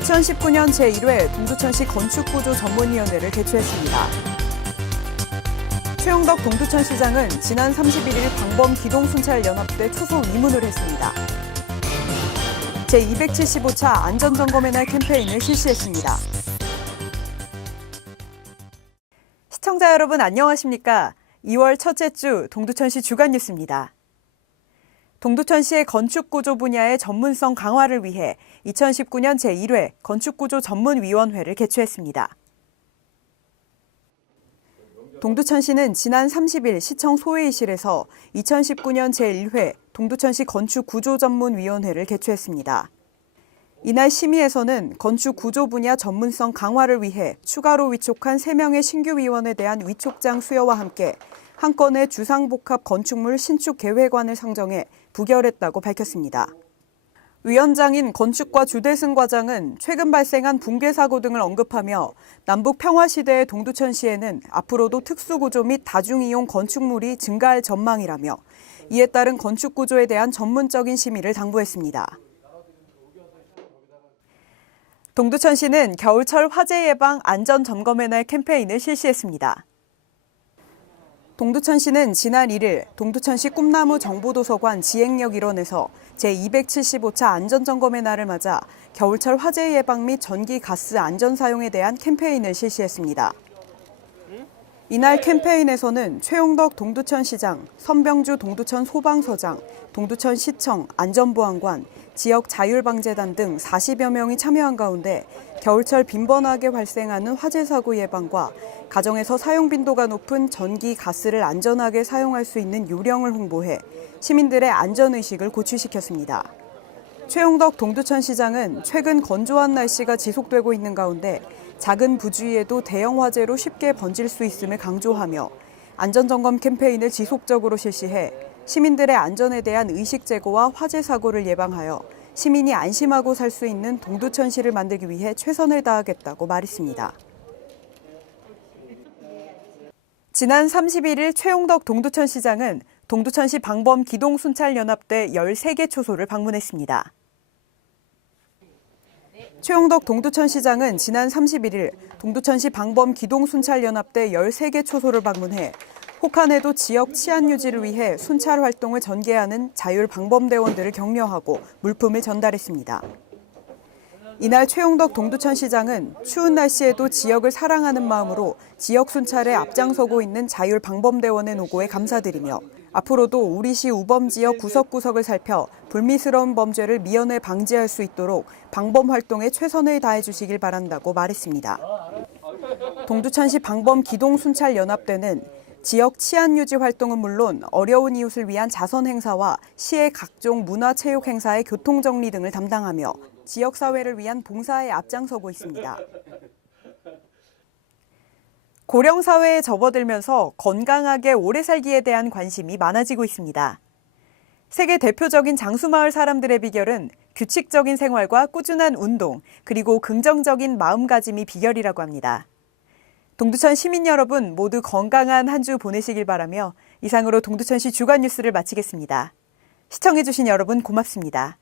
2019년 제1회 동두천시 건축구조 전문위원회를 개최했습니다. 최영덕 동두천시장은 지난 31일 방범 기동순찰연합대 초소 위문을 했습니다. 제275차 안전점검의 날 캠페인을 실시했습니다. 시청자 여러분 안녕하십니까? 2월 첫째 주 동두천시 주간 뉴스입니다. 동두천시의 건축구조 분야의 전문성 강화를 위해 2019년 제1회 건축구조 전문위원회를 개최했습니다. 동두천시는 지난 30일 시청 소회의실에서 2019년 제1회 동두천시 건축구조전문위원회를 개최했습니다. 이날 심의에서는 건축구조 분야 전문성 강화를 위해 추가로 위촉한 3명의 신규 위원에 대한 위촉장 수여와 함께 한 건의 주상복합 건축물 신축 계획안을 상정해 부결했다고 밝혔습니다. 위원장인 건축과 주대승 과장은 최근 발생한 붕괴 사고 등을 언급하며 남북 평화 시대의 동두천시에는 앞으로도 특수구조 및 다중이용 건축물이 증가할 전망이라며 이에 따른 건축 구조에 대한 전문적인 심의를 당부했습니다. 동두천시는 겨울철 화재 예방 안전 점검의 날 캠페인을 실시했습니다. 동두천시는 지난 1일 동두천시 꿈나무 정보도서관 지행역 일원에서 제275차 안전점검의 날을 맞아 겨울철 화재 예방 및 전기 가스 안전 사용에 대한 캠페인을 실시했습니다. 이날 캠페인에서는 최용덕 동두천시장, 선병주 동두천 소방서장, 동두천시청 안전보안관, 지역 자율방재단 등 40여 명이 참여한 가운데 겨울철 빈번하게 발생하는 화재 사고 예방과 가정에서 사용 빈도가 높은 전기, 가스를 안전하게 사용할 수 있는 요령을 홍보해 시민들의 안전의식을 고취시켰습니다. 최용덕 동두천시장은 최근 건조한 날씨가 지속되고 있는 가운데 작은 부주의에도 대형 화재로 쉽게 번질 수 있음을 강조하며 안전점검 캠페인을 지속적으로 실시해 시민들의 안전에 대한 의식 제고와 화재 사고를 예방하여 시민이 안심하고 살 수 있는 동두천시를 만들기 위해 최선을 다하겠다고 말했습니다. 지난 31일 최용덕 동두천시장은 동두천시 방범 기동순찰연합대 13개 초소를 방문했습니다. 최용덕 동두천 시장은 지난 31일 동두천시 방범 기동순찰연합대 13개 초소를 방문해 혹한에도 지역 치안 유지를 위해 순찰 활동을 전개하는 자율 방범대원들을 격려하고 물품을 전달했습니다. 이날 최용덕 동두천 시장은 추운 날씨에도 지역을 사랑하는 마음으로 지역 순찰에 앞장서고 있는 자율 방범대원의 노고에 감사드리며 앞으로도 우리 시 우범 지역 구석구석을 살펴 불미스러운 범죄를 미연에 방지할 수 있도록 방범 활동에 최선을 다해 주시길 바란다고 말했습니다. 동두천시 방범 기동 순찰 연합대는 지역 치안 유지 활동은 물론 어려운 이웃을 위한 자선 행사와 시의 각종 문화 체육 행사의 교통 정리 등을 담당하며 지역 사회를 위한 봉사에 앞장서고 있습니다. 고령 사회에 접어들면서 건강하게 오래 살기에 대한 관심이 많아지고 있습니다. 세계 대표적인 장수마을 사람들의 비결은 규칙적인 생활과 꾸준한 운동, 그리고 긍정적인 마음가짐이 비결이라고 합니다. 동두천 시민 여러분 모두 건강한 한 주 보내시길 바라며 이상으로 동두천시 주간 뉴스를 마치겠습니다. 시청해주신 여러분 고맙습니다.